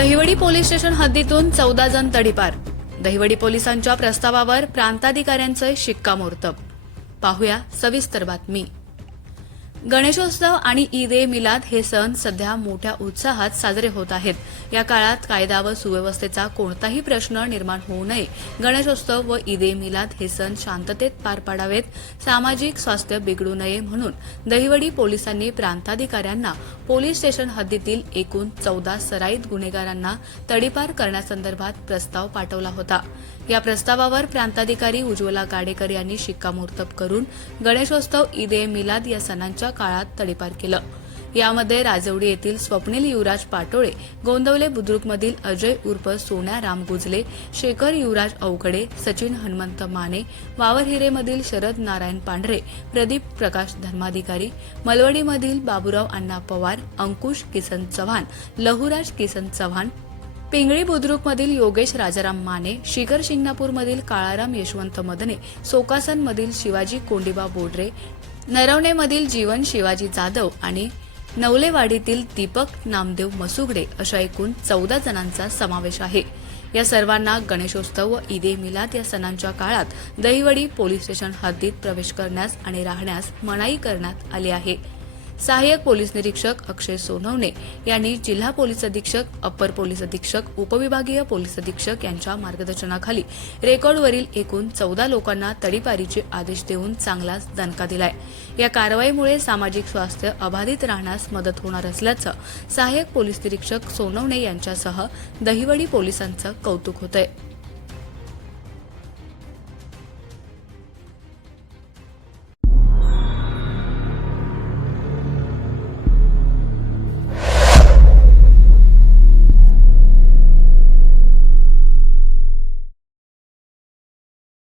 Dahiwadi police station हद्दीतून 14 जण तडीपार। दहिवडी पोलिसांच्या प्रस्तावावर प्रांताधिकाऱ्यांचे शिक्कामोर्तब। पाहूया सविस्तर बातमी। गणेशोत्सव आणि ईद ए मिलाद हे सण सध्या मोठ्या उत्साहात साजरे होत आहेत। या काळात कायदा व सुव्यवस्थेचा कोणताही प्रश्न निर्माण होऊ नये, गणेशोत्सव व ईद ए मिलाद हे सण शांततेत पार पाडावेत, सामाजिक स्वास्थ्य बिघडू नये म्हणून दहिवडी पोलिसांनी प्रांताधिकाऱ्यांना पोलीस स्टेशन हद्दीतील एकूण 14 सराईत गुन्हेगारांना तडीपार करण्यासंदर्भात प्रस्ताव पाठवला होता। या प्रस्तावावर प्रांताधिकारी उज्ज्वला गाडेकर यांनी शिक्कामोर्तब करून गणेशोत्सव, ईद ए मिलाद या सणांच्या काळात तडीपार केलं। यामध्ये राजवडी येथील स्वप्नील युवराज पाटोळे, गोंदवले बुद्रुकमधील अजय उर्फ सोन्या राम गुजले, शेखर युवराज अवघडे, सचिन हनुमंत माने, वावरहिरेमधील शरद नारायण पांढरे, प्रदीप प्रकाश धर्माधिकारी, मलवडीमधील बाबूराव अण्णा पवार, अंकुश किसन चव्हाण, लहुराज किसन चव्हाण, पिंगळी बुद्रुकमधील योगेश राजाराम माने, शिखर शिंगणापूरमधील काळाराम यशवंत मदने, सोकासनमधील शिवाजी कोंडिबा बोडरे, नरवणेमधील जीवन शिवाजी जाधव आणि नवलेवाडीतील दीपक नामदेव मसुगडे अशा एकूण 14 जणांचा समावेश आहे। या सर्वांना गणेशोत्सव व ईद ए मिलाद या सणांच्या काळात दहिवडी पोलीस स्टेशन हद्दीत प्रवेश करण्यास आणि राहण्यास मनाई करण्यात आली आहे। सहाय्यक पोलीस निरीक्षक अक्षय सोनवणे यांनी जिल्हा पोलीस अधीक्षक, अप्पर पोलीस अधीक्षक, उपविभागीय पोलीस अधीक्षक यांच्या मार्गदर्शनाखाली रेकॉर्डवरील एकूण 14 लोकांना तडीपारीचे आदेश देऊन चांगलाच दणका दिलाय। या कारवाईमुळे सामाजिक स्वास्थ्य अबाधित राहण्यास मदत होणार असल्याचं सहाय्यक पोलीस निरीक्षक सोनवणे यांच्यासह दहिवडी पोलिसांचं कौतुक होतंय।